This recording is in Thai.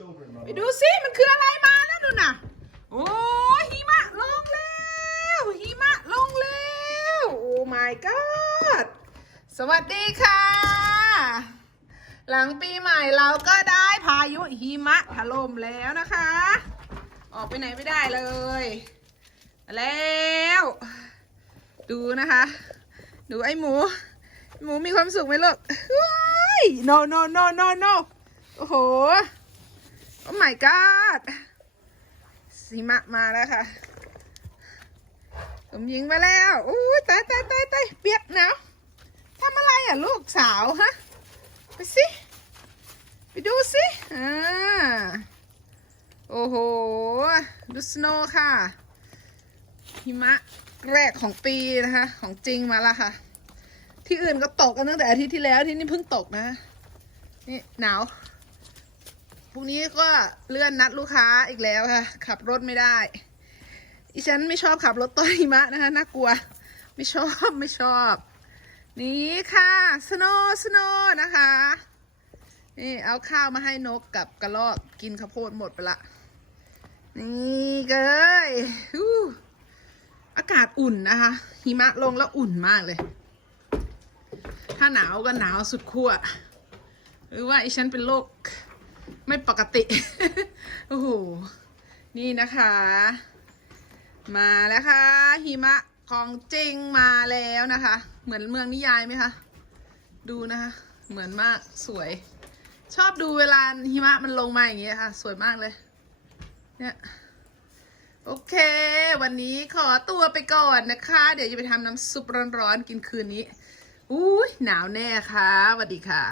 children, ไปดูสิมันคืออะไรมานะดูน่ะ โอ้หิมะลงแล้วหิมะลงแล้วโอ้ my god สวัสดีค่ะ หลังปีใหม่เราก็ได้พายุหิมะถล่มแล้วนะคะ ออกไปไหนไม่ได้เลย แล้ว ดูนะคะ ดูไอ้หมู หมูมีความสุขไหมลูกเฮ้ย no no no no no โอ้โห อ้ my god สีมะมาแล้วค่ะผมยิงมาแล้วอู้ยตายตายตายตายเปียกหนาวทำอะไรอะลูกสาวฮะ ไปสิ ไปดูสิอ่าโอ้โห ดูสโนว์ค่ะ หิมะแรกของปีนะคะ ของจริงมาล้วค่ะ ที่อื่นก็ตกกันตั้งแต่อาทิตย์ที่แล้วที่นี่เพิ่งตกนะ นี่หนาว พรุ่งนี้ก็เลื่อนนัดลูกค้าอีกแล้วค่ะ ขับรถไม่ได้อีฉันไม่ชอบขับรถต้นหิมะนะคะน่ากลัว ไม่ชอบไม่ชอบ นี่ค่ะสโนสโนนะคะนี่เอาข้าวมาให้นกกับกระรอกกินข้าวโพดหมดไปละ นี่เกยอากาศอุ่นนะคะ หิมะลงแล้วอุ่นมากเลย ถ้าหนาวก็หนาวสุดขั้วหรือว่าอีฉันเป็นโรค ไม่ปกติ โอ้โห นี่นะคะ มาแล้วค่ะ หิมะของจริงมาแล้วนะคะ เหมือนเมืองนิยายไหมคะ ดูนะคะ เหมือนมากสวย ชอบดูเวลาหิมะมันลงมาอย่างเงี้ยค่ะ สวยมากเลย เนี่ยโอเค วันนี้ขอตัวไปก่อนนะคะ เดี๋ยวจะไปทำน้ำซุปร้อนๆกินคืนนี้ อุ้ยหนาวแน่ค่ะสวัสดีค่ะ